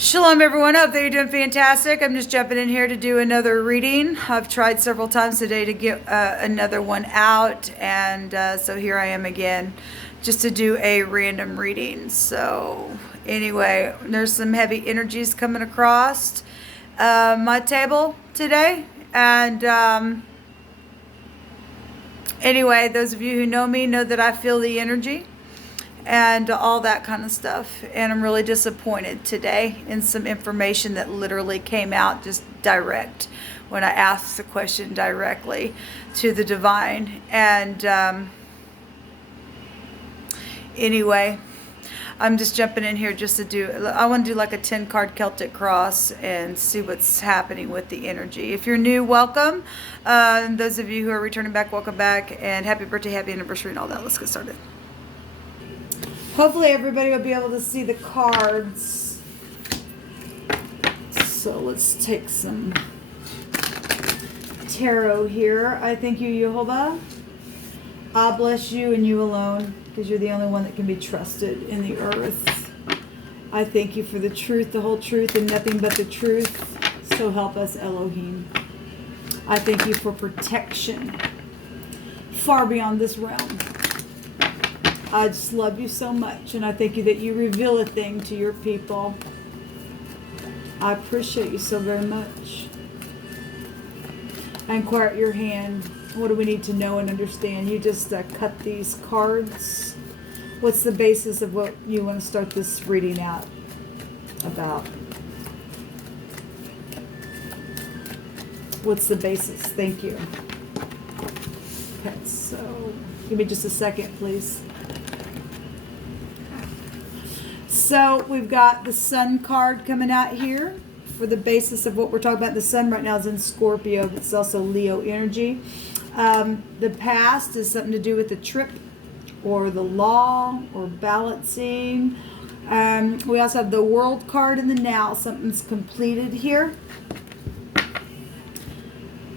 Shalom everyone, hope that you're doing fantastic. I'm just jumping in here to do another reading. I've tried several times today to get another one out, and so here I am again just to do a random reading. So anyway, there's some heavy energies coming across my table today, and anyway, those of you who know me know that I feel the energy and all that kind of stuff. And I'm really disappointed today in some information that literally came out just direct when I asked the question directly to the divine. And anyway, I'm just jumping in here just to I want to do like a 10 card Celtic cross and see what's happening with the energy. If you're new, welcome. And those of you who are returning back, welcome back, and happy birthday, happy anniversary, and all that. Let's get started. Hopefully everybody will be able to see the cards. So let's take some tarot here. I thank you, Jehovah. I bless you and you alone, because you're the only one that can be trusted in the earth. I thank you for the truth, the whole truth, and nothing but the truth. So help us, Elohim. I thank you for protection far beyond this realm. I just love you so much, and I thank you that you reveal a thing to your people. I appreciate you so very much. I inquire at your hand. What do we need to know and understand? You just cut these cards. What's the basis of what you want to start this reading out about? What's the basis? Thank you. Okay, so give me just a second, please. So we've got the Sun card coming out here for the basis of what we're talking about. The Sun right now is in Scorpio, but it's also Leo energy. The past is something to do with the trip or the law or balancing. We also have the World card in the now. Something's completed here.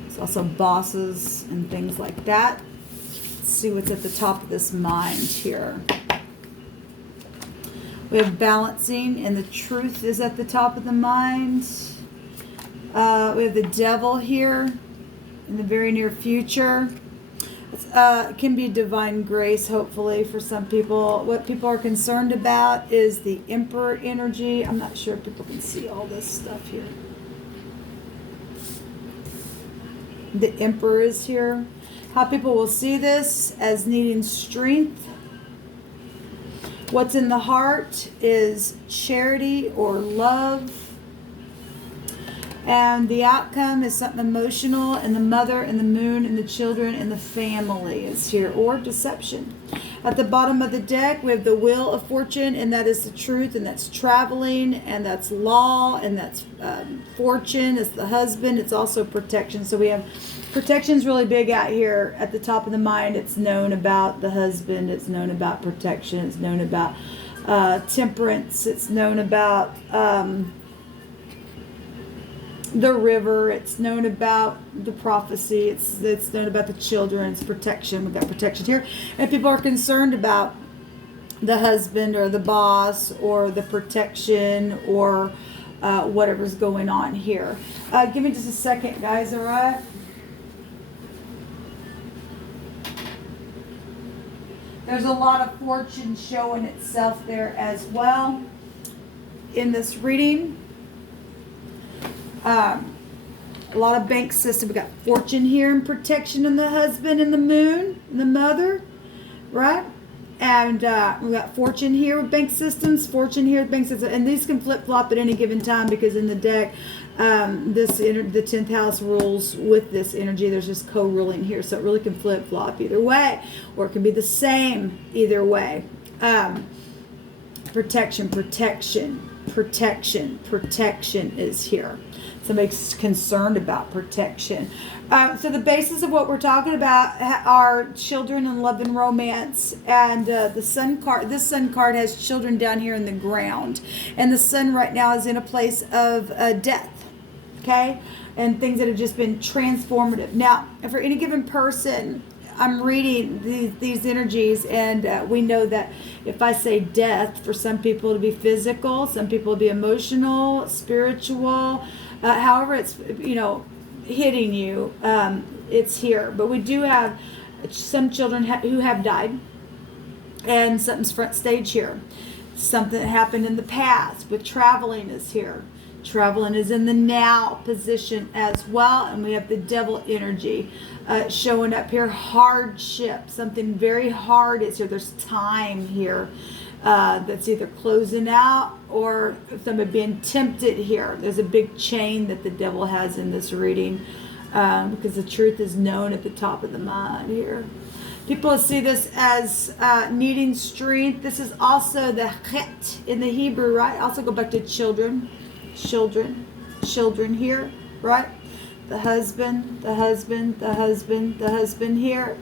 There's also bosses and things like that. Let's see what's at the top of this mind here. We have balancing, and the truth is at the top of the mind. We have the devil here in the very near future. It can be divine grace, hopefully, for some people. What people are concerned about is the emperor energy. I'm not sure if people can see all this stuff here. The emperor is here. How people will see this as needing strength. What's in the heart is charity or love. And the outcome is something emotional, and the mother and the moon and the children and the family is here, or deception. At the bottom of the deck, we have the Wheel of Fortune, and that is the truth, and that's traveling, and that's law, and that's fortune. It's the husband. It's also protection. So we have protection's really big out here at the top of the mind. It's known about the husband. It's known about protection. It's known about temperance. It's known about the river. It's known about the prophecy. It's known about the children. It's protection. We've got protection here. And people are concerned about the husband or the boss or the protection or whatever's going on here. Give me just a second, guys, all right? There's a lot of fortune showing itself there as well in this reading. A lot of bank system. We got fortune here and protection in the husband and the moon and the mother, right? And we got fortune here with bank systems, fortune here with bank systems, and these can flip flop at any given time because in the deck, the 10th house rules with this energy. There's just co-ruling here, so it really can flip flop either way, or it can be the same either way. Protection is here. Somebody's concerned about protection. So the basis of what we're talking about are children and love and romance. And the Sun card, this Sun card has children down here in the ground. And the Sun right now is in a place of death. Okay? And things that have just been transformative. Now, for any given person, I'm reading these energies, and we know that if I say death, for some people it'll be physical, some people it'll be emotional, spiritual, however it's, hitting you, it's here. But we do have some children who have died, and something's front stage here. Something that happened in the past with traveling is here. Traveling is in the now position as well, and we have the devil energy showing up here. Hardship, something very hard is here. There's time here that's either closing out or somebody being tempted here. There's a big chain that the devil has in this reading, because the truth is known at the top of the mind here. People see this as needing strength. This is also the chet in the Hebrew, right? Also go back to children here, right? The husband here.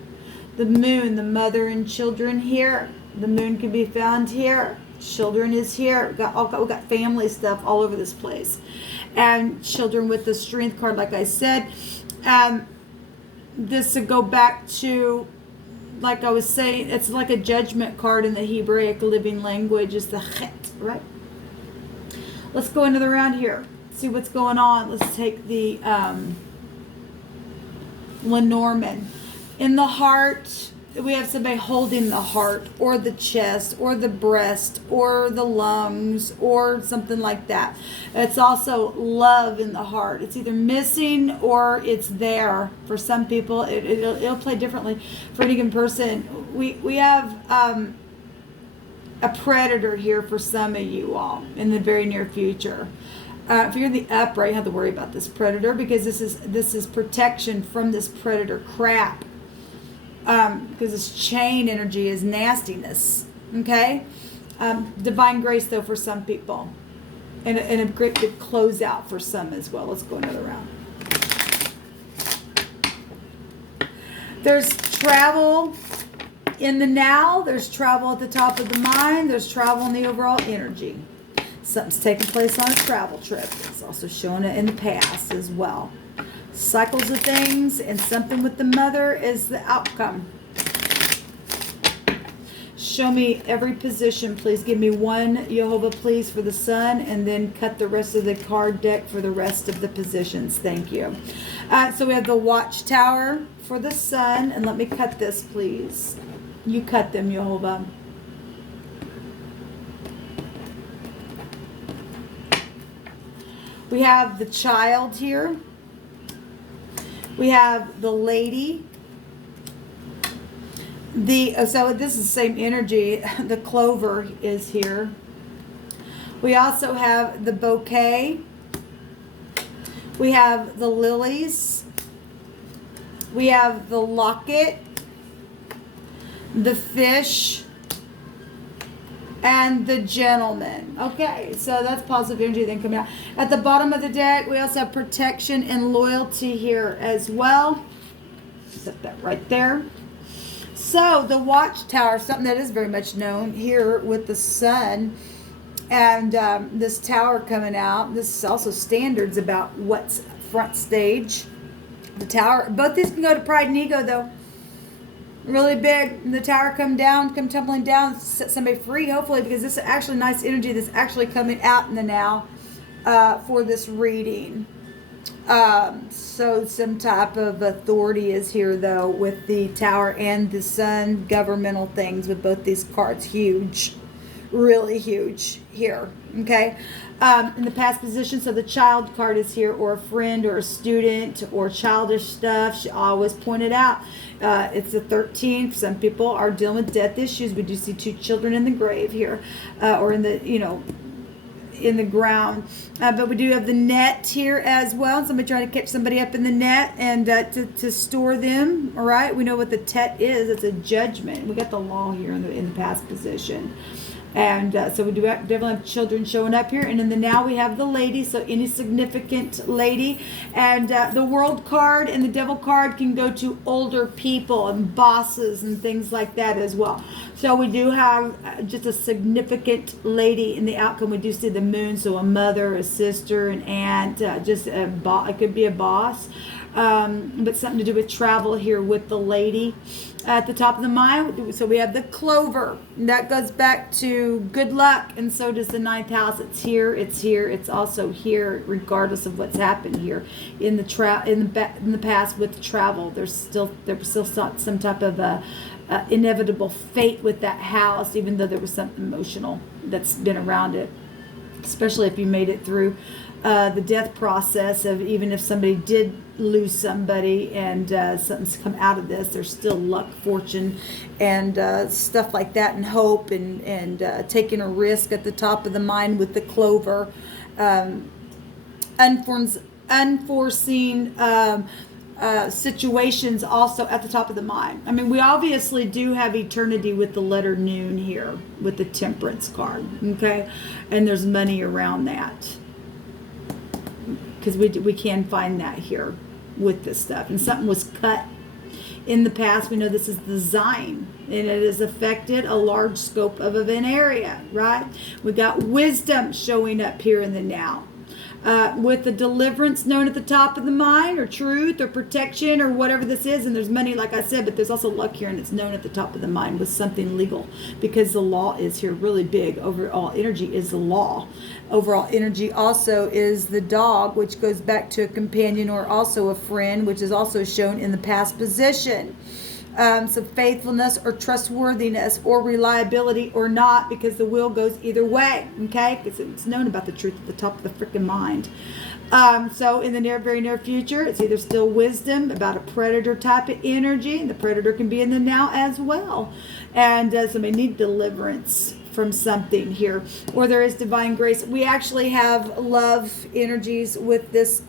The moon, the mother and children here. The moon can be found here. Children is here. We got family stuff all over this place. And children with the strength card, like I said. This would go back to, like I was saying, it's like a judgment card in the Hebraic living language. Is the chet, right? Let's go into the round here. See what's going on. Let's take the Lenormand. In the heart, we have somebody holding the heart or the chest or the breast or the lungs or something like that. It's also love in the heart. It's either missing or it's there. For some people, it'll play differently. For any given person, we have a predator here for some of you all in the very near future. If you're in the upright, you don't have to worry about this predator, because this is protection from this predator crap. Because this chain energy is nastiness. Okay? Divine grace, though, for some people. And a great big closeout for some as well. Let's go another round. There's travel in the now. There's travel at the top of the mind. There's travel in the overall energy. Something's taking place on a travel trip. It's also showing it in the past as well. Cycles of things, and something with the mother is the outcome. Show me every position, please. Give me one, Jehovah, please, for the sun, and then cut the rest of the card deck for the rest of the positions. Thank you. So we have the watchtower for the sun, and let me cut this, please. You cut them, Jehovah. We have the child here. We have the lady. So this is the same energy. The clover is here. We also have the bouquet. We have the lilies. We have the locket, the fish, and the gentleman. Okay, so that's positive energy then coming out. At the bottom of the deck, we also have protection and loyalty here as well. Set that right there. So the watchtower, something that is very much known here with the sun and this tower coming out. This is also standards about what's front stage. The tower, both these can go to pride and ego though. Really big. The tower come tumbling down, set somebody free, hopefully, because this is actually nice energy that's actually coming out in the now for this reading. So some type of authority is here, though, with the tower and the sun. Governmental things with both these cards. Huge. Really huge here. Okay. In the past position, so the child card is here, or a friend or a student or childish stuff. She always pointed out it's the 13th. Some people are dealing with death issues. We do see two children in the grave here, or in the, in the ground. But we do have the net here as well. Somebody trying to catch somebody up in the net and to store them. All right. We know what the tet is. It's a judgment. We got the law here in the past position. And so we do definitely have children showing up here. And in the now we have the lady, so any significant lady. And the world card and the devil card can go to older people and bosses and things like that as well. So we do have just a significant lady in the outcome. We do see the moon, so a mother, a sister, an aunt, just it could be a boss. but something to do with travel here with the lady at the top of the mind. So we have the clover. And that goes back to good luck, and so does the ninth house. It's here. It's also here, regardless of what's happened here in the in the past with travel. There was still some type of inevitable fate with that house, even though there was something emotional that's been around it, especially if you made it through the death process of, even if somebody did lose somebody and something's come out of this, there's still luck, fortune, and stuff like that, and hope, and taking a risk at the top of the mind with the clover. Unforeseen situations also at the top of the mind. I mean, we obviously do have eternity with the letter noon here with the temperance card, okay? And there's money around that, because we can find that here with this stuff. And something was cut in the past. We know this is the Zion, and it has affected a large scope of an area, right? We got wisdom showing up here in the now. With the deliverance known at the top of the mind, or truth, or protection, or whatever this is. And there's money, like I said, but there's also luck here, and it's known at the top of the mind with something legal, because the law is here really big. Overall energy is the law. Overall energy also is the dog, which goes back to a companion or also a friend, which is also shown in the past position. So faithfulness or trustworthiness or reliability or not, because the wheel goes either way, okay? Because it's known about the truth at the top of the freaking mind. So in the very near future, it's either still wisdom about a predator type of energy, and the predator can be in the now as well. And somebody need deliverance from something here, or there is divine grace. We actually have love energies with this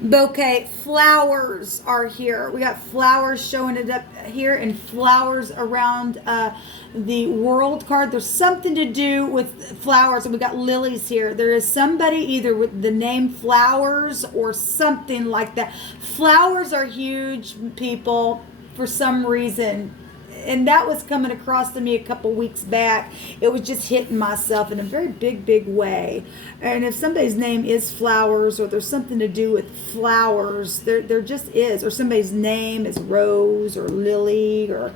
bouquet. Flowers are here. We got flowers showing it up here, and flowers around the world card. There's something to do with flowers, and we got lilies here. There is somebody either with the name Flowers or something like that. Flowers are huge, people, for some reason. And that was coming across to me a couple weeks back. It was just hitting myself in a very big way. And if somebody's name is Flowers, or there's something to do with flowers, there just is. Or somebody's name is Rose or Lily, or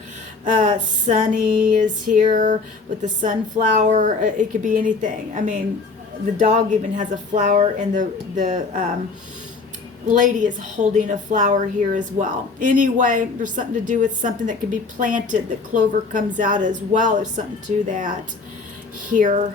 Sunny is here with the sunflower. It could be anything. I mean, the dog even has a flower, and the lady is holding a flower here as well. Anyway, there's something to do with something that could be planted. The clover comes out as well. There's something to that here.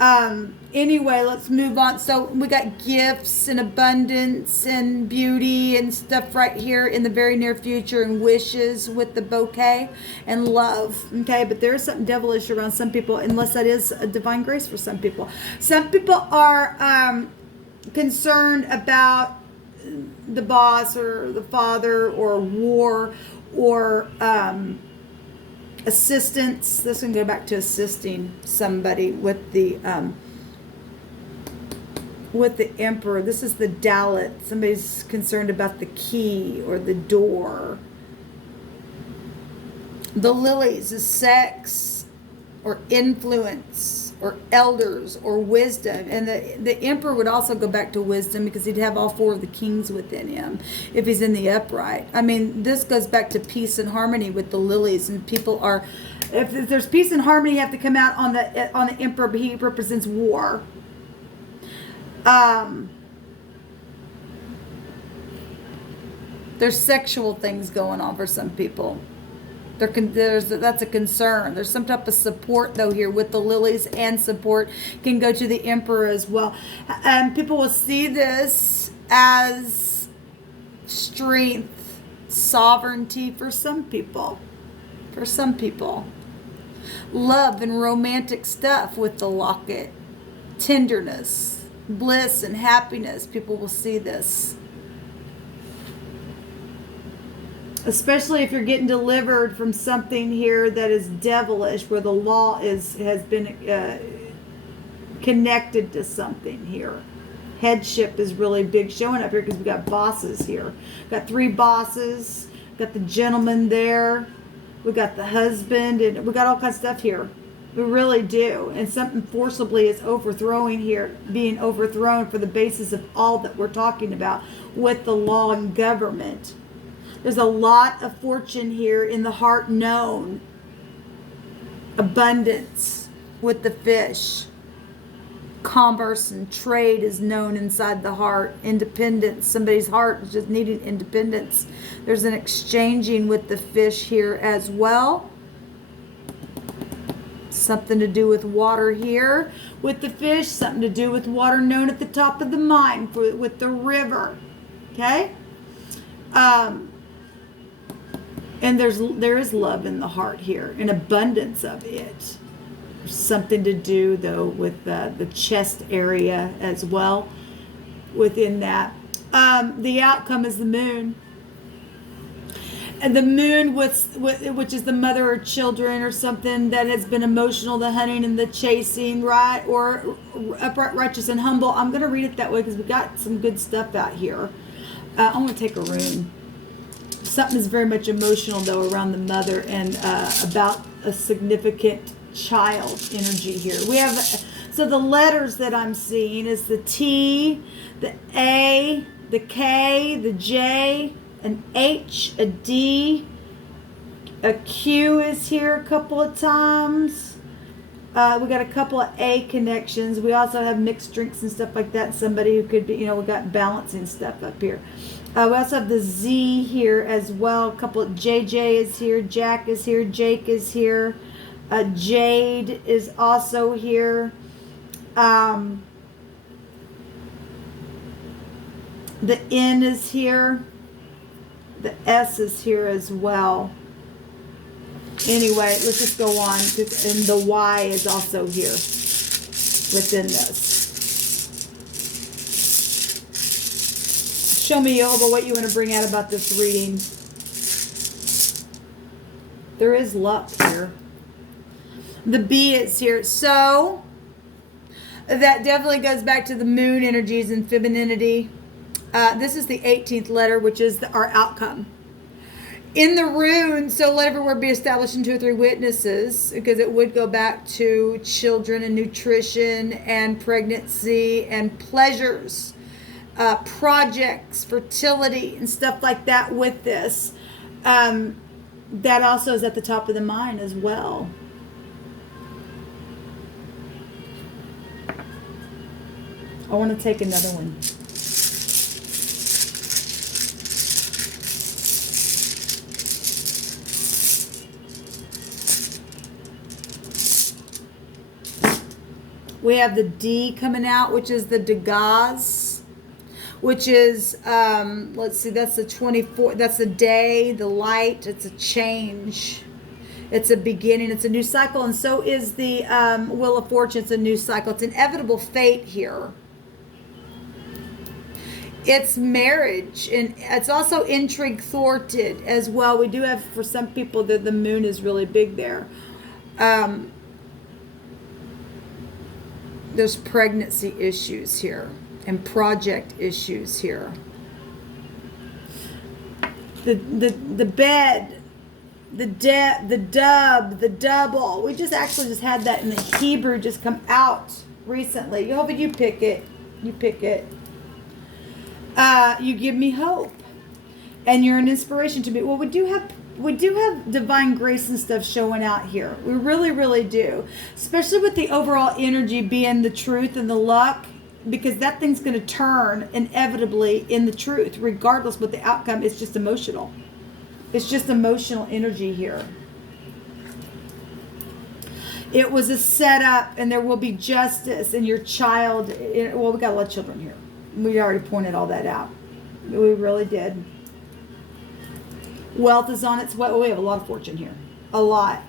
Anyway, let's move on. So we got gifts and abundance and beauty and stuff right here in the very near future, and wishes with the bouquet, and love. Okay, but there is something devilish around some people, unless that is a divine grace for some people. Some people are concerned about the boss or the father, or war, or assistance. This can go back to assisting somebody with the emperor. This is the Dalit. Somebody's concerned about the key or the door. The lilies is sex or influence or elders or wisdom. And the emperor would also go back to wisdom, because he'd have all four of the kings within him if he's in the upright. I mean, this goes back to peace and harmony with the lilies. And people are, if there's peace and harmony, you have to come out on the emperor, but he represents war. There's sexual things going on for some people. That's a concern. There's some type of support, though, here with the lilies, and support can go to the emperor as well. And people will see this as strength, sovereignty for some people. For some people. Love and romantic stuff with the locket. Tenderness, bliss, and happiness. People will see this. Especially if you're getting delivered from something here that is devilish, where the law has been connected to something here. Headship is really big showing up here, because we got bosses here. Got 3 bosses. Got the gentleman there. We got the husband, and we got all kinds of stuff here. We really do. And something forcibly is overthrowing here, being overthrown for the basis of all that we're talking about with the law and government. There's a lot of fortune here in the heart known. Abundance with the fish. Commerce and trade is known inside the heart. Independence. Somebody's heart is just needing independence. There's an exchanging with the fish here as well. Something to do with water here with the fish. Something to do with water known at the top of the mind with the river. Okay? And there is love in the heart here, an abundance of it. Something to do though with the chest area as well. Within that, the outcome is the moon, and the moon, which is the mother of children or something that has been emotional, the hunting and the chasing, right? Or upright, righteous, and humble. I'm going to read it that way because we got some good stuff out here. I'm going to take a rune. Something is very much emotional though around the mother and about a significant child energy here. We have, so the letters that I'm seeing is the T, the A, the K, the J, an H, a D, a Q is here a couple of times. We got a couple of A connections. We also have mixed drinks and stuff like that. Somebody who could be, we got balancing stuff up here. We also have the Z here as well. A couple of JJ is here. Jack is here. Jake is here. Jade is also here. The N is here. The S is here as well. Anyway, let's just go on. And the Y is also here within this. Show me, Yoba, what you want to bring out about this reading. There is luck here. The B is here. So, that definitely goes back to the moon energies and femininity. This is the 18th letter, which is our outcome. In the rune, so let everywhere be established in 2 or 3 witnesses, because it would go back to children and nutrition and pregnancy and pleasures, projects, fertility, and stuff like that with this. That also is at the top of the mind as well. I want to take another one. We have the D coming out, which is the Degas, which is, let's see, that's the 24th, that's the day, the light, it's a change. It's a beginning, it's a new cycle, and so is the Wheel of Fortune, it's a new cycle. It's inevitable fate here. It's marriage, and it's also intrigue thwarted as well. We do have, for some people, the moon is really big there. There's pregnancy issues here and project issues here. The bed, the dub, the double. We just actually had that in the Hebrew just come out recently. Yehovah, you pick it. You pick it. You give me hope, and you're an inspiration to me. Well, we do have divine grace and stuff showing out here. We really, really do, especially with the overall energy being the truth and the luck, because that thing's going to turn inevitably in the truth, regardless what the outcome. It's just emotional. It's just emotional energy here. It was a setup, and there will be justice, and your child. Well, we got a lot of children here. We already pointed all that out. We really did. Wealth is on its way. We have a lot of fortune here. A lot.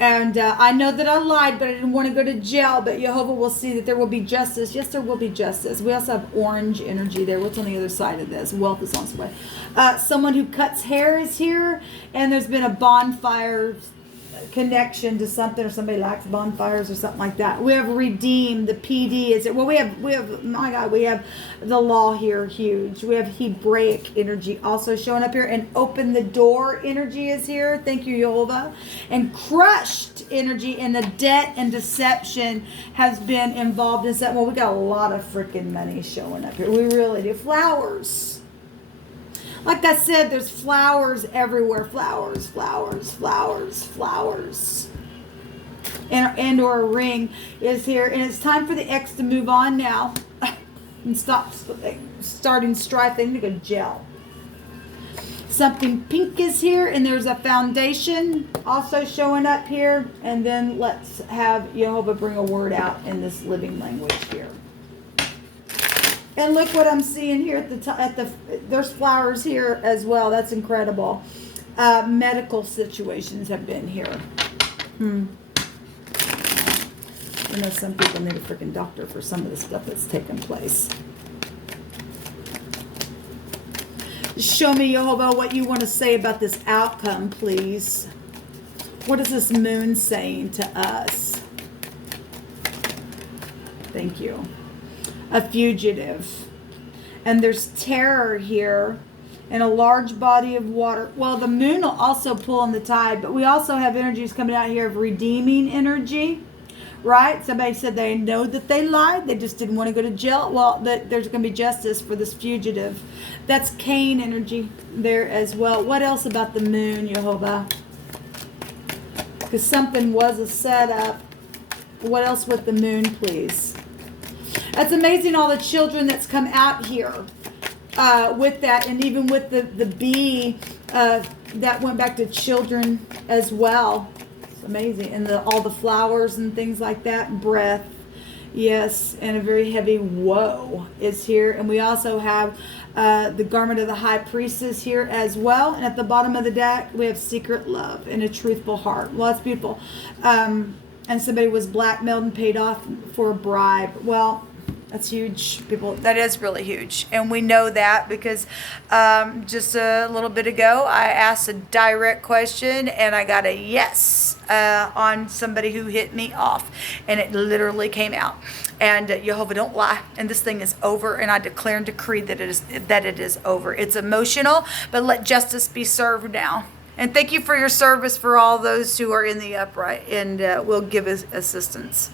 And I know that I lied, but I didn't want to go to jail. But Yehovah will see that there will be justice. Yes, there will be justice. We also have orange energy there. What's on the other side of this? Wealth is on its way. Someone who cuts hair is here. And there's been a bonfire connection to something, or somebody likes bonfires or something like that. We have redeem. The PD is it. Well, we have my God, we have the law here, huge. We have Hebraic energy also showing up here, and open the door energy is here. Thank you, Jehovah. And crushed energy in the debt and deception has been involved in that. Well, we got a lot of freaking money showing up here. We really do. Flowers. Like I said, there's flowers everywhere. Flowers, flowers, flowers, flowers. And or a ring is here. And it's time for the X to move on now. And stop starting strife. They need to go gel. Something pink is here. And there's a foundation also showing up here. And then let's have Jehovah bring a word out in this living language here. And look what I'm seeing here at the top. There's flowers here as well. That's incredible. Medical situations have been here. I know some people need a freaking doctor for some of the stuff that's taken place. Show me, Jehovah, what you want to say about this outcome, please. What is this moon saying to us? Thank you. A fugitive. And there's terror here and a large body of water. Well, the moon will also pull on the tide, but we also have energies coming out here of redeeming energy, right? Somebody said they know that they lied. They just didn't want to go to jail. Well, there's going to be justice for this fugitive. That's Cain energy there as well. What else about the moon, Jehovah? Because something was a setup. What else with the moon, please? That's amazing, all the children that's come out here with that, and even with the bee that went back to children as well. It's amazing. And all the flowers and things like that. Breath, yes, and a very heavy woe is here. And we also have the garment of the high priestess here as well. And at the bottom of the deck, we have secret love and a truthful heart. Well, that's beautiful. And somebody was blackmailed and paid off for a bribe. Well, that's huge, people. That is really huge. And we know that because just a little bit ago, I asked a direct question and I got a yes on somebody who hit me off. And it literally came out. And Jehovah, don't lie. And this thing is over. And I declare and decree that it is over. It's emotional, but let justice be served now. And thank you for your service for all those who are in the upright and will give us assistance.